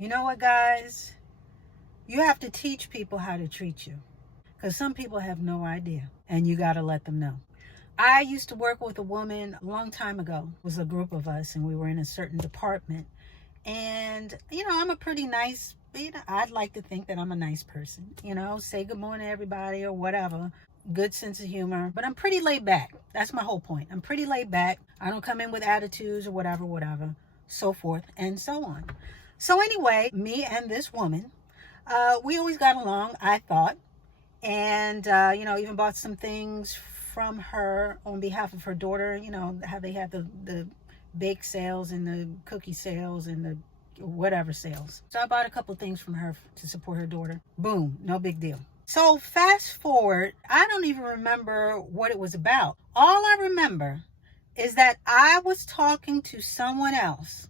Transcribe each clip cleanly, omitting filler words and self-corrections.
You know what, guys? You have to teach people how to treat you, because some people have no idea, and you got to let them know. I used to work with a woman a long time ago. It was a group of us, and we were in a certain department. And, I'm a pretty nice, I'd like to think that I'm a nice person, say good morning to everybody or whatever. Good sense of humor, but I'm pretty laid back. That's my whole point. I'm pretty laid back. I don't come in with attitudes or whatever, so forth and so on. So anyway, me and this woman, we always got along, I thought. And, even bought some things from her on behalf of her daughter. How they have the bake sales and the cookie sales and the whatever sales. So I bought a couple things from her to support her daughter. Boom, no big deal. So fast forward, I don't even remember what it was about. All I remember is that I was talking to someone else.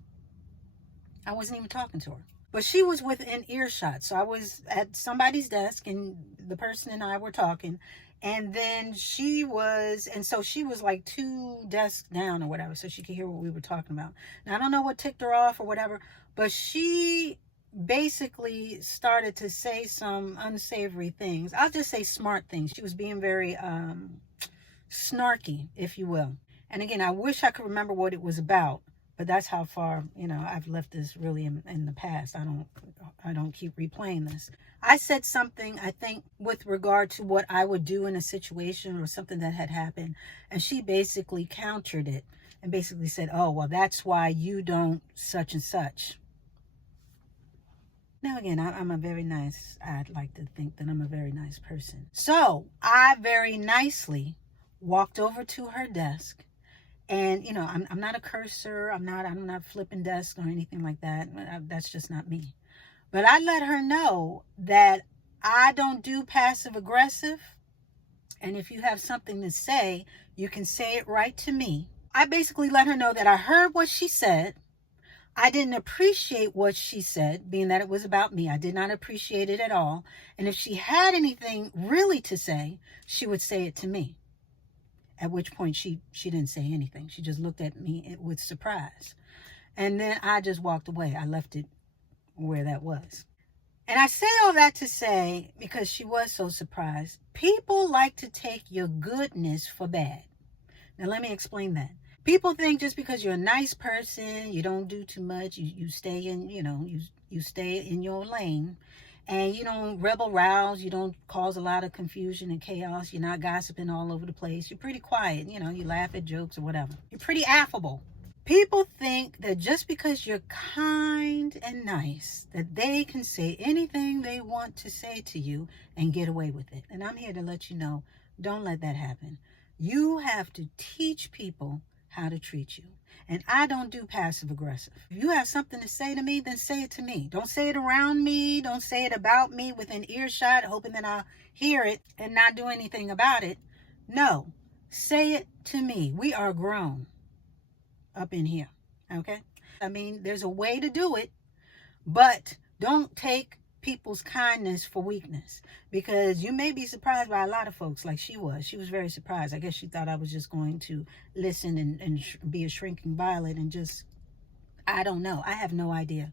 I wasn't even talking to her, but she was within earshot. So I was at somebody's desk and the person and I were talking, and then she was like 2 desks down or whatever, so she could hear what we were talking about. Now, I don't know what ticked her off or whatever, but she basically started to say some unsavory things. I'll just say smart things. She was being very snarky, if you will. And again, I wish I could remember what it was about, but that's how far, I've left this really in the past. I don't keep replaying this. I said something, I think, with regard to what I would do in a situation or something that had happened. And she basically countered it and basically said, oh, well, that's why you don't such and such. Now, again, I'd like to think that I'm a very nice person. So I very nicely walked over to her desk. And, I'm not a cursor. I'm not flipping desks or anything like that. That's just not me. But I let her know that I don't do passive aggressive. And if you have something to say, you can say it right to me. I basically let her know that I heard what she said. I didn't appreciate what she said, being that it was about me. I did not appreciate it at all. And if she had anything really to say, she would say it to me. At which point she didn't say anything. She just looked at me with surprise. And then I just walked away. I left it where that was. And I say all that to say, because she was so surprised, people like to take your goodness for bad. Now let me explain that. People think just because you're a nice person, you don't do too much, you stay in, you stay in your lane, and you don't rebel rouse, you don't cause a lot of confusion and chaos, you're not gossiping all over the place, you're pretty quiet, you laugh at jokes or whatever. You're pretty affable. People think that just because you're kind and nice, that they can say anything they want to say to you and get away with it. And I'm here to let you know, don't let that happen. You have to teach people how to treat you. And I don't do passive aggressive. If you have something to say to me, then say it to me. Don't say it around me. Don't say it about me within earshot, hoping that I'll hear it and not do anything about it. No, say it to me. We are grown up in here, okay? I mean, there's a way to do it, but don't take people's kindness for weakness, because you may be surprised by a lot of folks like she was. She was very surprised. I guess she thought I was just going to listen and be a shrinking violet and just, I don't know. I have no idea.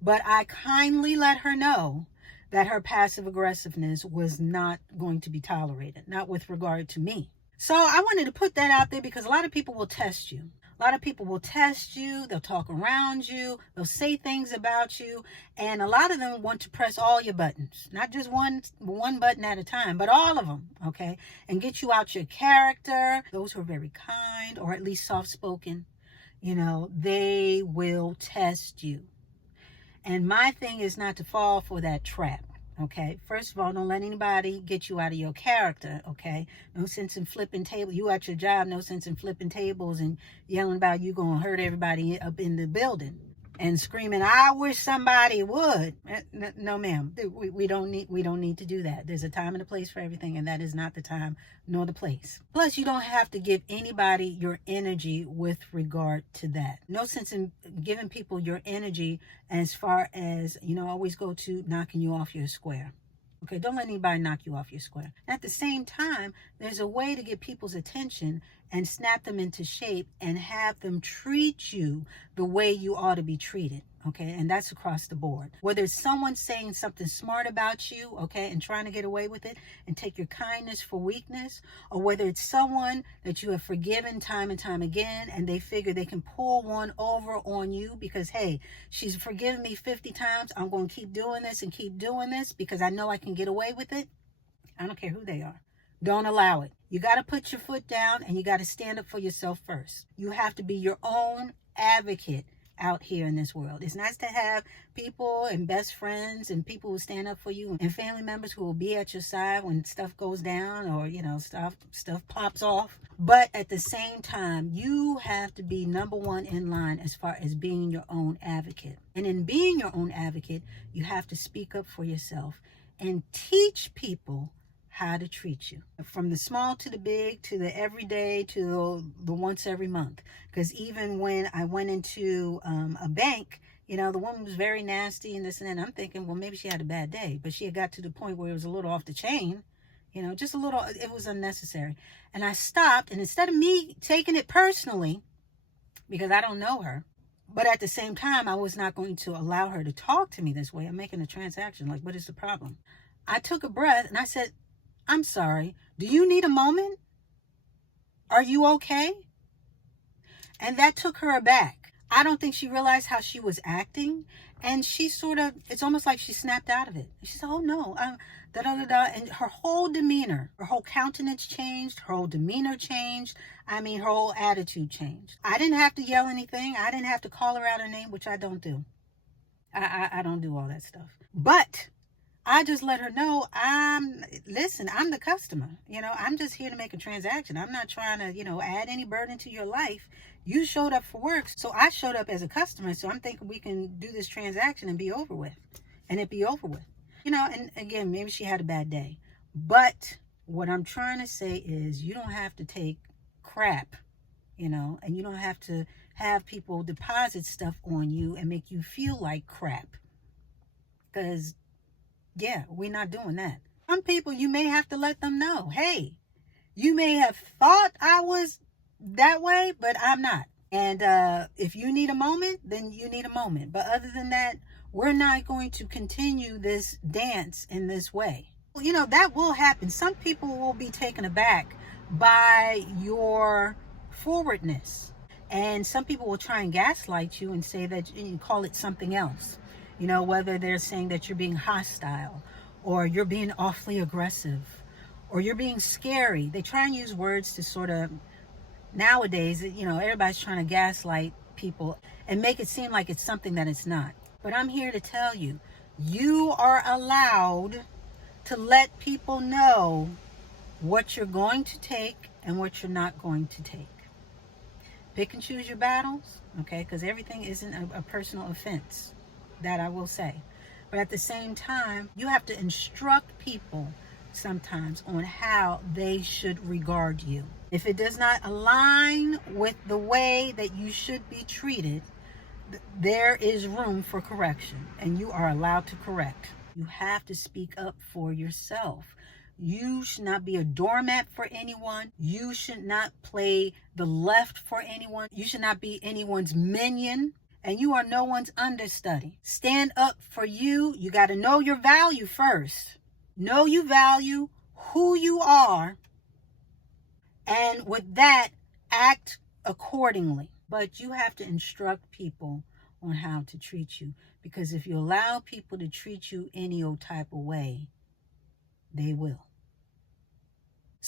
But I kindly let her know that her passive aggressiveness was not going to be tolerated, not with regard to me. So I wanted to put that out there because a lot of people will test you. A lot of people will test you. They'll talk around you. They'll say things about you. And a lot of them want to press all your buttons. Not just one button at a time, but all of them, okay? And get you out your character. Those who are very kind or at least soft-spoken, they will test you. And my thing is not to fall for that trap. Okay, first of all, don't let anybody get you out of your character, okay? No sense in flipping tables. You at your job, no sense in flipping tables and yelling about you going to hurt everybody up in the building and screaming, I wish somebody would. No, ma'am, we don't need to do that. There's a time and a place for everything, and that is not the time nor the place. Plus, you don't have to give anybody your energy with regard to that. No sense in giving people your energy as far as, always go to knocking you off your square. Okay, don't let anybody knock you off your square. At the same time, there's a way to get people's attention and snap them into shape and have them treat you the way you ought to be treated. Okay, and that's across the board. Whether it's someone saying something smart about you, okay, and trying to get away with it and take your kindness for weakness, or whether it's someone that you have forgiven time and time again and they figure they can pull one over on you because, hey, she's forgiven me 50 times. I'm going to keep doing this and keep doing this because I know I can get away with it. I don't care who they are. Don't allow it. You got to put your foot down and you got to stand up for yourself first. You have to be your own advocate out here in this world. It's nice to have people and best friends and people who stand up for you and family members who will be at your side when stuff goes down or, stuff pops off. But at the same time, you have to be number one in line as far as being your own advocate. And in being your own advocate, you have to speak up for yourself and teach people how to treat you, from the small to the big, to the everyday, to the once every month. Because even when I went into a bank, the woman was very nasty and this and that. And I'm thinking, well, maybe she had a bad day, but she had got to the point where it was a little off the chain, just a little, it was unnecessary. And I stopped, and instead of me taking it personally, because I don't know her, but at the same time, I was not going to allow her to talk to me this way. I'm making a transaction. Like, what is the problem? I took a breath and I said, I'm sorry, do you need a moment? Are you okay? And that took her aback. I don't think she realized how she was acting. And she it's almost like she snapped out of it. She said, oh no, And her whole demeanor, her whole countenance changed, her whole demeanor changed. Her whole attitude changed. I didn't have to yell anything. I didn't have to call her out her name, which I don't do. I don't do all that stuff. But I just let her know, I'm the customer. I'm just here to make a transaction. I'm not trying to, add any burden to your life. You showed up for work, so I showed up as a customer. So I'm thinking we can do this transaction and be over with. And it be over with. And again, maybe she had a bad day. But what I'm trying to say is you don't have to take crap, and you don't have to have people deposit stuff on you and make you feel like crap. Because yeah, we're not doing that. Some people, you may have to let them know, hey, you may have thought I was that way, but I'm not. And if you need a moment, then you need a moment. But other than that, we're not going to continue this dance in this way. That will happen. Some people will be taken aback by your forwardness. And some people will try and gaslight you and say that you call it something else. Whether they're saying that you're being hostile or you're being awfully aggressive or you're being scary. They try and use words to sort of, nowadays, everybody's trying to gaslight people and make it seem like it's something that it's not. But I'm here to tell you, you are allowed to let people know what you're going to take and what you're not going to take. Pick and choose your battles, okay? Because everything isn't a personal offense. That I will say. But at the same time, you have to instruct people sometimes on how they should regard you. If it does not align with the way that you should be treated, there is room for correction, and you are allowed to correct. You have to speak up for yourself. You should not be a doormat for anyone. You should not play the left for anyone. You should not be anyone's minion. And you are no one's understudy. Stand up for you. You got to know your value first. Know you value who you are. And with that, act accordingly. But you have to instruct people on how to treat you. Because if you allow people to treat you any old type of way, they will.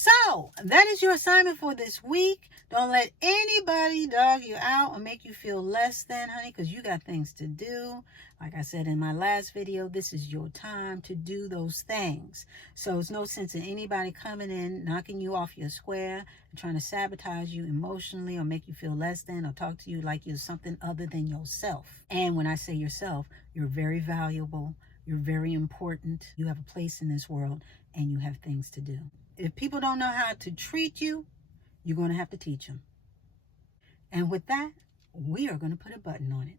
So, that is your assignment for this week. Don't let anybody dog you out or make you feel less than, honey, because you got things to do. Like I said in my last video, this is your time to do those things. So, it's no sense in anybody coming in, knocking you off your square, and trying to sabotage you emotionally or make you feel less than or talk to you like you're something other than yourself. And when I say yourself, you're very valuable. You're very important. You have a place in this world and you have things to do. If people don't know how to treat you, you're going to have to teach them. And with that, we are going to put a button on it.